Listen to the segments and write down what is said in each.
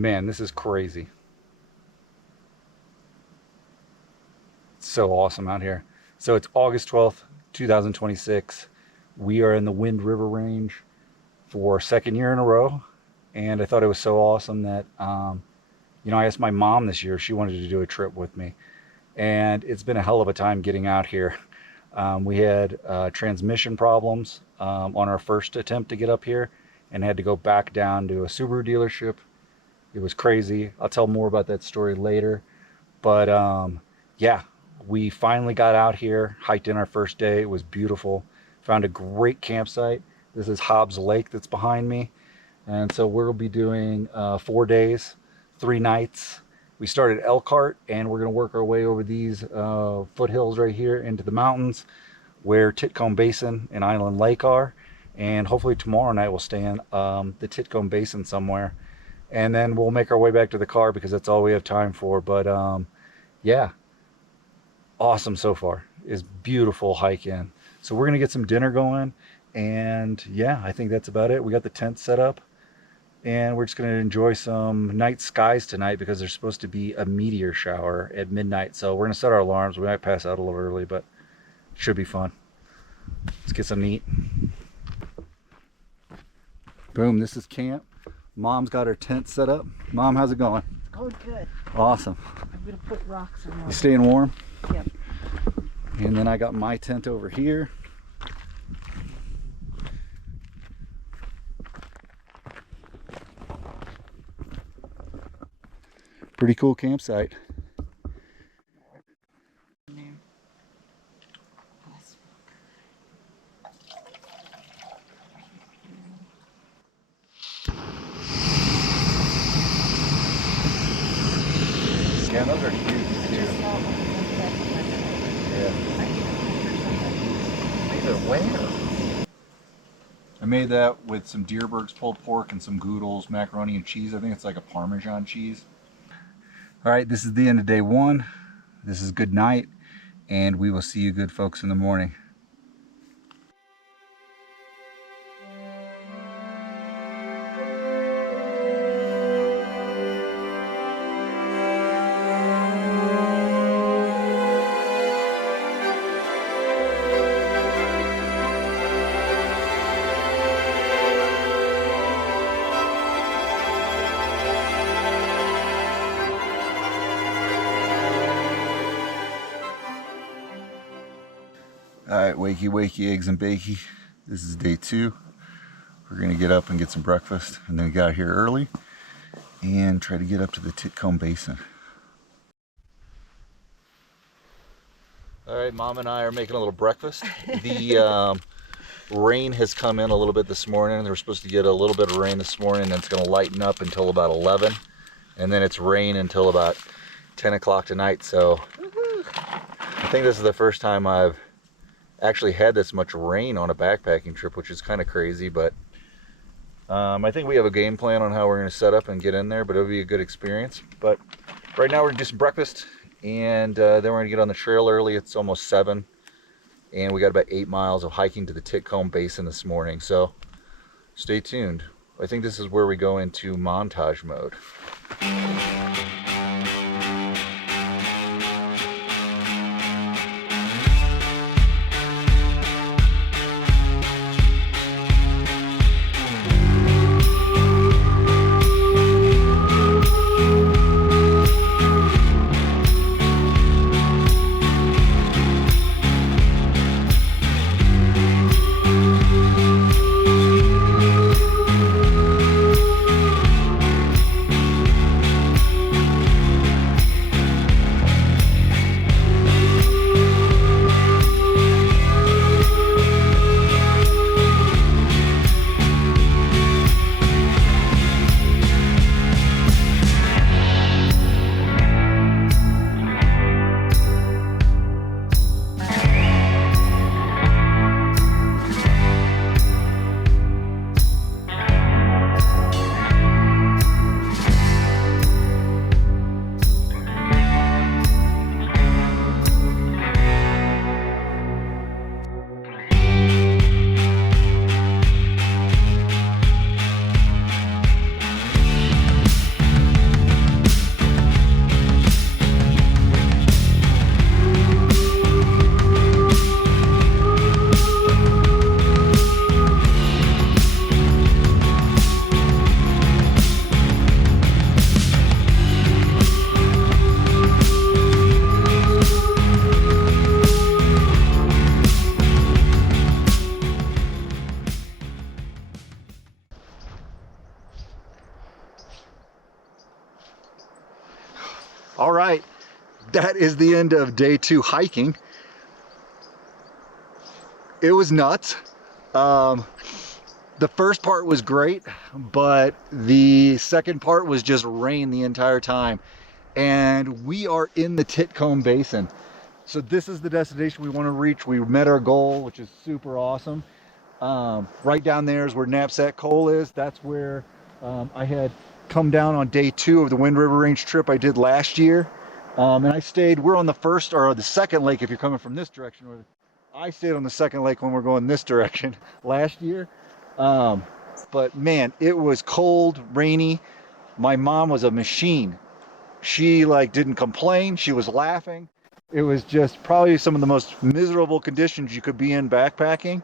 Man, this is crazy. It's so awesome out here. So it's August 12th, 2026. We are in the Wind River Range for second year in a row. And I thought it was so awesome that, I asked my mom this year, she wanted to do a trip with me. And it's been a hell of a time getting out here. We had transmission problems on our first attempt to get up here and had to go back down to a Subaru dealership. It was crazy. I'll tell more about that story later. But yeah, we finally got out here, hiked in our first day. It was beautiful. Found a great campsite. This is Hobbs Lake that's behind me. And so we'll be doing 4 days, 3 nights. We started Elkhart, and we're going to work our way over these foothills right here into the mountains where Titcomb Basin and Island Lake are. And hopefully tomorrow night we'll stay in the Titcomb Basin somewhere. And then we'll make our way back to the car because that's all we have time for. But yeah, awesome so far. It's beautiful hike in. So we're going to get some dinner going. And yeah, I think that's about it. We got the tent set up. And we're just going to enjoy some night skies tonight because there's supposed to be a meteor shower at midnight. So we're going to set our alarms. We might pass out a little early, but it should be fun. Let's get some meat. Boom, this is camp. Mom's got her tent set up. Mom, how's it going? It's going good. Awesome. I'm going to put rocks in there. You staying warm? Yep. And then I got my tent over here. Pretty cool campsite. Yeah, those are huge too. Yeah. These are where? I made that with some Deerberg's pulled pork and some Goodles, macaroni and cheese. I think it's like a Parmesan cheese. All right, this is the end of day 1. This is good night, and we will see you good folks in the morning. All right, wakey, wakey, eggs and bakey. This is day 2. We're gonna get up and get some breakfast, and then we got here early and try to get up to the Titcomb Basin. All right, Mom and I are making a little breakfast. The rain has come in a little bit this morning. They were supposed to get a little bit of rain this morning, and it's gonna lighten up until about 11. And then it's rain until about 10 o'clock tonight. So I think this is the first time I've actually had this much rain on a backpacking trip, which is kind of crazy, but I think we have a game plan on how we're going to set up and get in there, but it'll be a good experience. But right now we're going to do some breakfast, and then we're going to get on the trail early. It's almost 7, and we got about 8 miles of hiking to the Titcomb Basin this morning, so stay tuned. I think this is where we go into montage mode. All right, that is the end of day 2 hiking. It was nuts. The first part was great, but the second part was just rain the entire time. And we are in the Titcomb Basin. So this is the destination we want to reach. We met our goal, which is super awesome. Right down there is where Knapsack Coal is. That's where I had come down on day 2 of the Wind River Range trip I did last year. And I stayed, we're on the first or the second lake if you're coming from this direction. Or I stayed on the second lake when we're going this direction last year. But man, it was cold, rainy. My mom was a machine. She like didn't complain. She was laughing. It was just probably some of the most miserable conditions you could be in backpacking.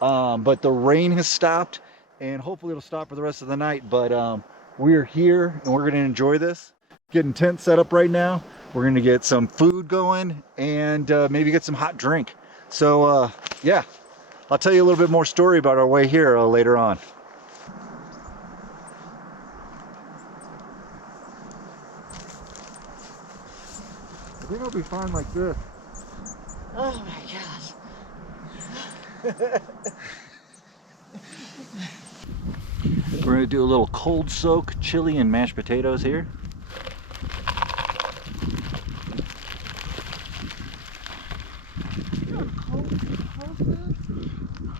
But the rain has stopped, and hopefully it'll stop for the rest of the night. But we're here and we're going to enjoy this. Getting tent set up right now. We're going to get some food going and maybe get some hot drink. So yeah, I'll tell you a little bit more story about our way here later on. I think I'll be fine like this. Oh my gosh. We're going to do a little cold soak chili and mashed potatoes here.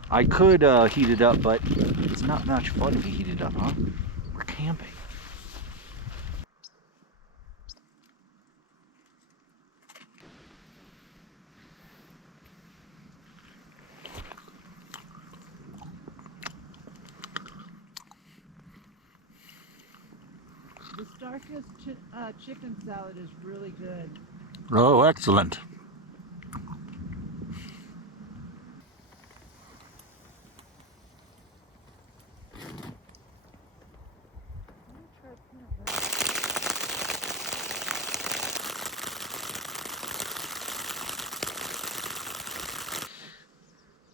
I could heat it up, but it's not much fun if you heat it up, huh? We're camping. The Starkist chicken salad is really good. Oh, excellent.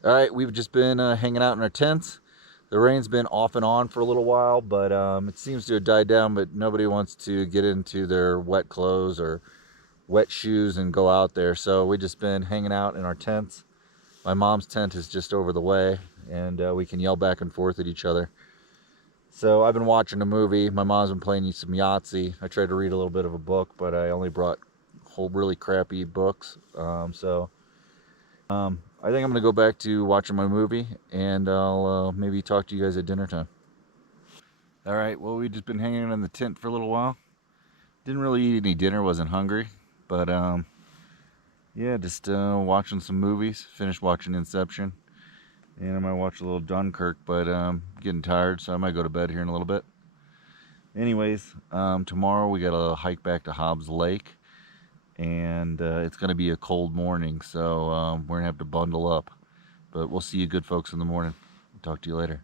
All right, we've just been hanging out in our tents. The rain's been off and on for a little while, but it seems to have died down, but nobody wants to get into their wet clothes or wet shoes and go out there. So we've just been hanging out in our tents. My mom's tent is just over the way, and we can yell back and forth at each other. So I've been watching a movie. My mom's been playing some Yahtzee. I tried to read a little bit of a book, but I only brought whole really crappy books. I think I'm going to go back to watching my movie, and I'll maybe talk to you guys at dinner time. All right, well, we've just been hanging in the tent for a little while. Didn't really eat any dinner, wasn't hungry, but yeah, just watching some movies. Finished watching Inception, and I might watch a little Dunkirk, but getting tired, so I might go to bed here in a little bit. Anyways, tomorrow we got a hike back to Hobbs Lake. And it's going to be a cold morning, so we're going to have to bundle up. But we'll see you good folks in the morning. Talk to you later.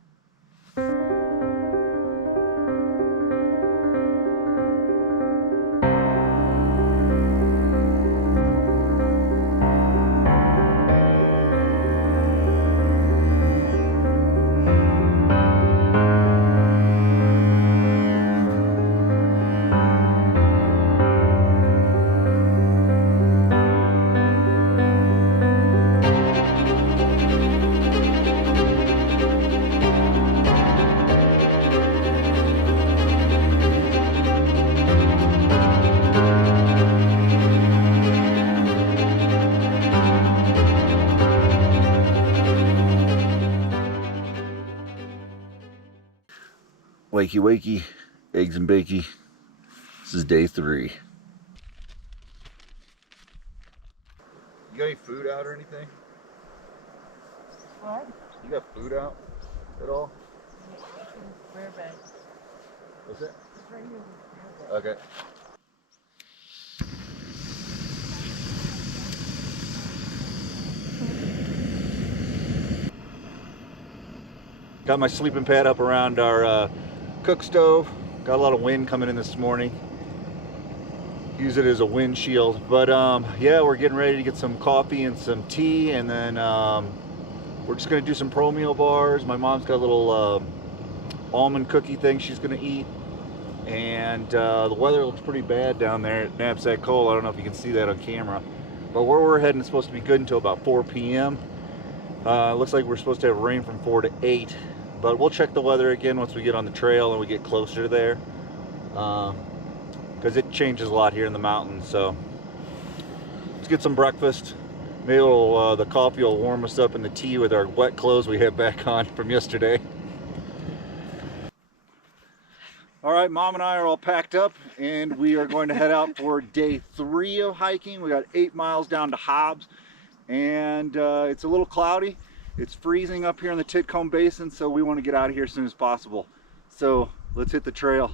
Wakey wakey, eggs and bakey. This is day 3. You got any food out or anything? What? You got food out at all? Rare bed. What's it? It's right here. Okay. Got my sleeping pad up around our cook stove. Got a lot of wind coming in this morning. Use it as a wind shield. But yeah, we're getting ready to get some coffee and some tea, and then we're just gonna do some pro meal bars. My mom's got a little almond cookie thing she's gonna eat, and the weather looks pretty bad down there at Knapsack Cove. I don't know if you can see that on camera, but where we're heading is supposed to be good until about 4 p.m. Looks like we're supposed to have rain from 4 to 8, but we'll check the weather again once we get on the trail and we get closer to there, because it changes a lot here in the mountains. So let's get some breakfast. Maybe the coffee will warm us up in the tea with our wet clothes we have back on from yesterday. All right, Mom and I are all packed up and we are going to head out for day 3 of hiking. We got 8 miles down to Hobbs, and it's a little cloudy. It's freezing up here in the Titcomb Basin, so we want to get out of here as soon as possible. So let's hit the trail.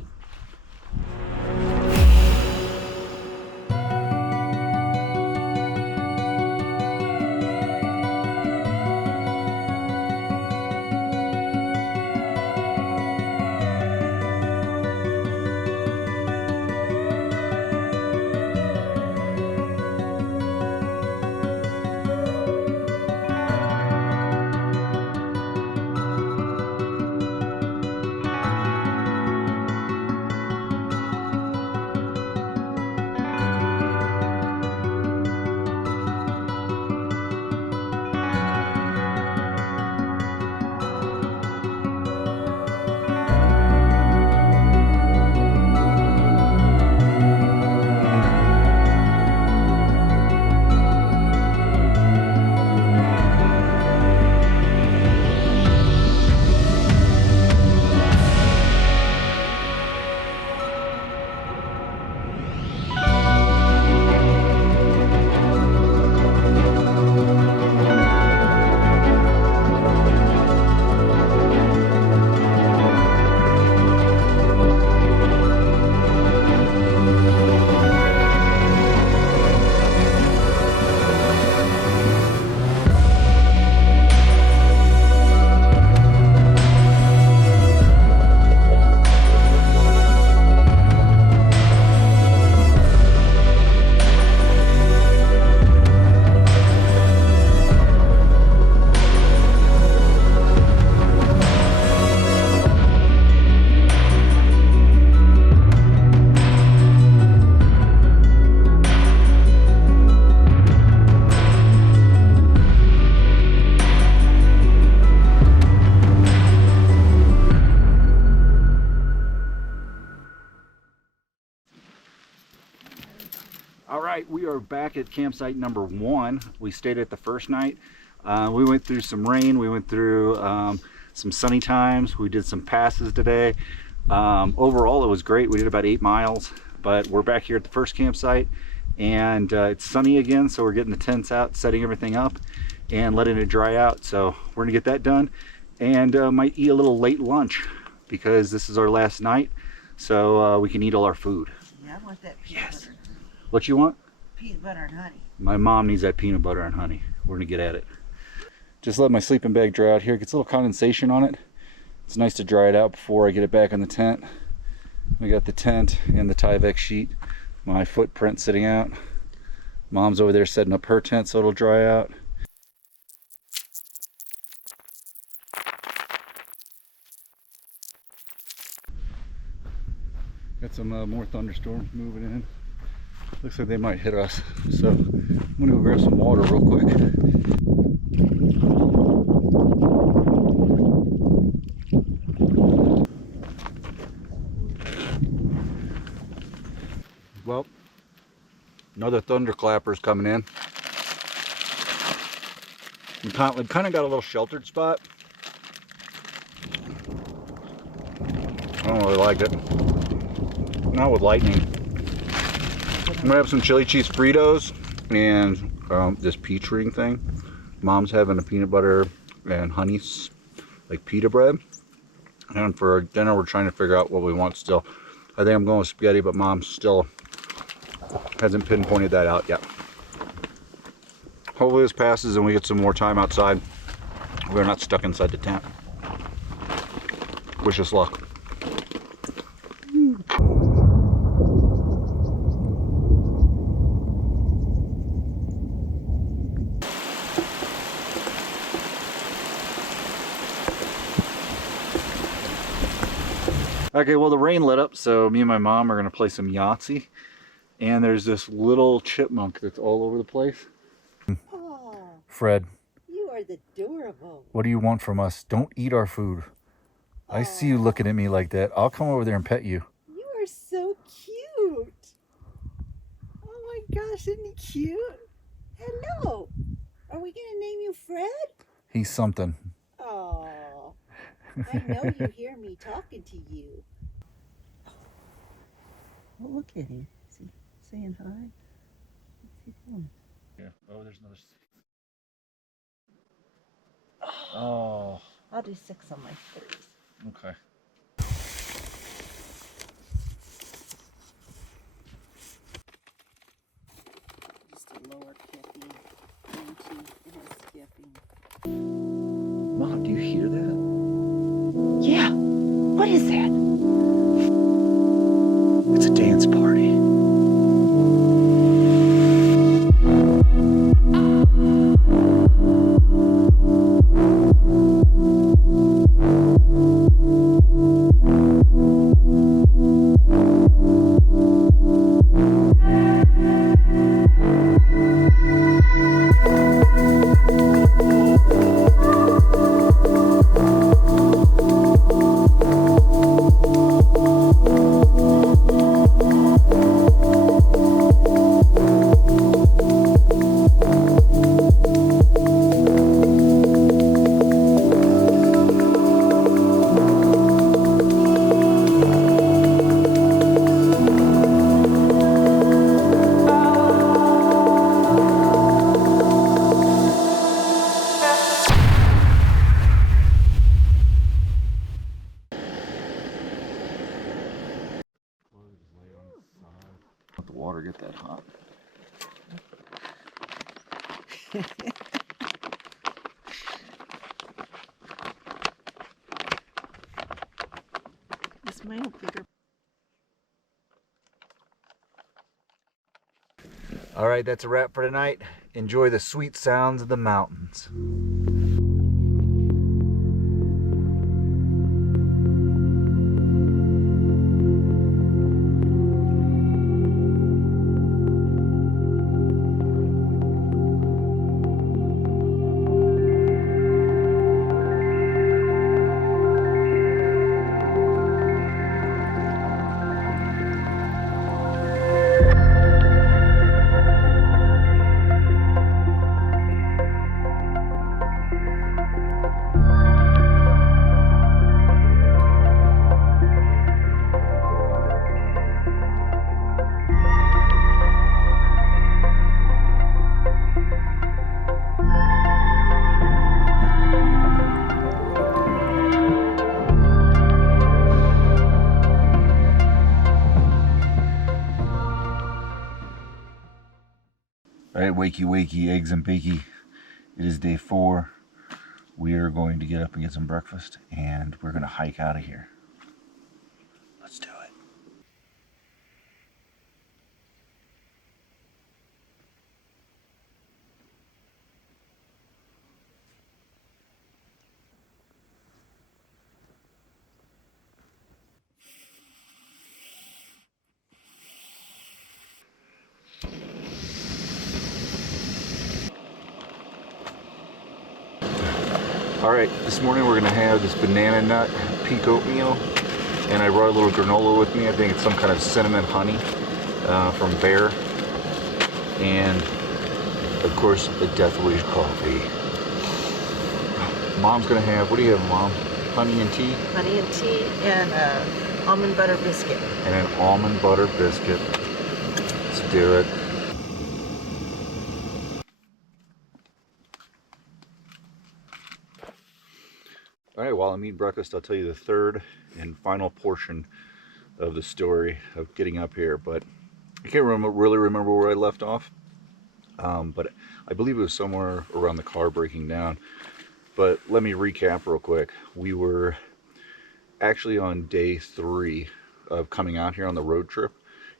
All right, we are back at campsite number 1. We stayed at the first night. We went through some rain. We went through some sunny times. We did some passes today. Overall, it was great. We did about 8 miles, but we're back here at the first campsite, and it's sunny again, so we're getting the tents out, setting everything up, and letting it dry out. So we're gonna get that done, and might eat a little late lunch because this is our last night, so we can eat all our food. Yeah, I want that peanut butter. What you want? Peanut butter and honey. My mom needs that peanut butter and honey. We're gonna get at it. Just let my sleeping bag dry out here. It gets a little condensation on it. It's nice to dry it out before I get it back in the tent. We got the tent and the Tyvek sheet. My footprint sitting out. Mom's over there setting up her tent so it'll dry out. Got some more thunderstorms moving in. Looks like they might hit us. So I'm gonna go grab some water real quick. Well, another thunderclapper's coming in. We kind of got a little sheltered spot. I don't really like it. Not with lightning. I'm gonna have some chili cheese Fritos and this peach ring thing. Mom's having a peanut butter and honey, like pita bread. And for dinner, we're trying to figure out what we want still. I think I'm going with spaghetti, but Mom still hasn't pinpointed that out yet. Hopefully this passes and we get some more time outside. We're not stuck inside the tent. Wish us luck. Okay, well the rain let up, so me and my mom are gonna play some Yahtzee. And there's this little chipmunk that's all over the place. Oh, Fred, you are adorable. what do you want from us? Don't eat our food. I see you looking at me like that. I'll come over there and pet you. You are so cute. Oh my gosh, isn't he cute? Hello. Are we going to name you Fred? He's something. Oh, I know you hear me talking to you. Oh, look at him. Is he saying hi? What's he doing? Yeah. Oh, there's another. Oh. I'll do 6 on my face. Okay. Just a lower kipping into his skipping. Mom, do you hear that? Yeah. What is that? It's a dance party. Let the water get that hot. This might bigger. All right, that's a wrap for tonight. Enjoy the sweet sounds of the mountains. All right, wakey, wakey, eggs and bakey. It is day 4. We are going to get up and get some breakfast, and we're going to hike out of here. Let's do it. All right, this morning we're gonna have this banana nut peak oatmeal, and I brought a little granola with me. I think it's some kind of cinnamon honey from Bear, and of course the Death Wish coffee. Mom's gonna have, what do you have, Mom? Honey and tea? Honey and tea and almond butter biscuit. And an almond butter biscuit. Let's do it. All right, while I'm eating breakfast, I'll tell you the third and final portion of the story of getting up here, but I can't really remember where I left off, but I believe it was somewhere around the car breaking down. But let me recap real quick. We were actually on day 3 of coming out here on the road trip.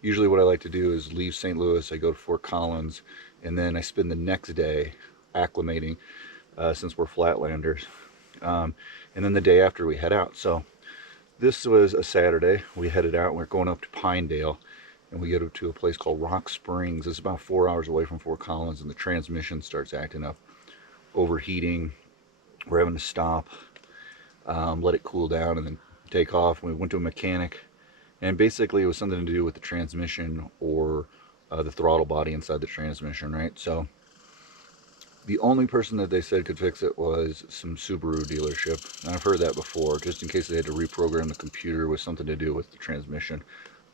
Usually what I like to do is leave St. Louis, I go to Fort Collins, and then I spend the next day acclimating since we're Flatlanders. And then the day after we head out. So This was a Saturday. We headed out. We're going up to Pinedale, and we go to a place called Rock Springs. It's about 4 hours away from Fort Collins, and the transmission starts acting up, overheating. We're having to stop, let it cool down, and then take off. We went to a mechanic, and basically it was something to do with the transmission or the throttle body inside the transmission, right? So the only person that they said could fix it was some Subaru dealership. And I've heard that before, just in case they had to reprogram the computer with something to do with the transmission,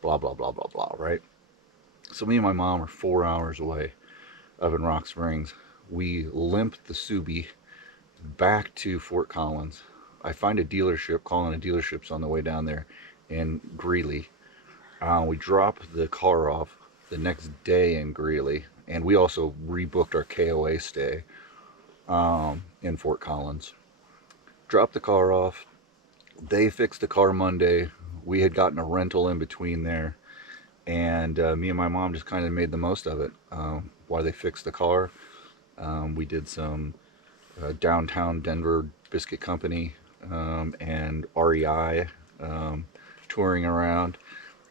blah, blah, blah, blah, blah, right? So me and my mom are 4 hours away up in Rock Springs. We limped the Subi back to Fort Collins. I find a dealership, calling a dealership's on the way down there in Greeley. We drop the car off the next day in Greeley, and we also rebooked our KOA stay in Fort Collins. Dropped the car off. They fixed the car Monday. We had gotten a rental in between there, and me and my mom just kind of made the most of it while they fixed the car. We did some downtown Denver Biscuit Company and REI touring around,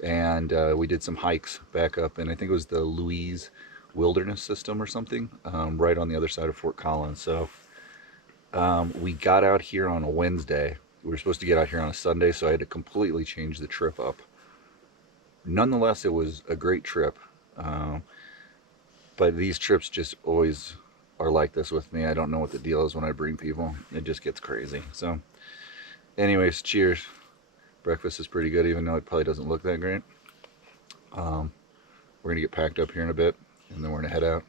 and we did some hikes back up, and I think it was the Louise Wilderness System or something, right on the other side of Fort Collins. So we got out here on a Wednesday. We were supposed to get out here on a Sunday, so I had to completely change the trip up. Nonetheless, it was a great trip, but these trips just always are like this with me. I don't know what the deal is when I bring people. It just gets crazy. So anyways, cheers. Breakfast is pretty good, even though it probably doesn't look that great. We're gonna get packed up here in a bit, and then we're gonna head out.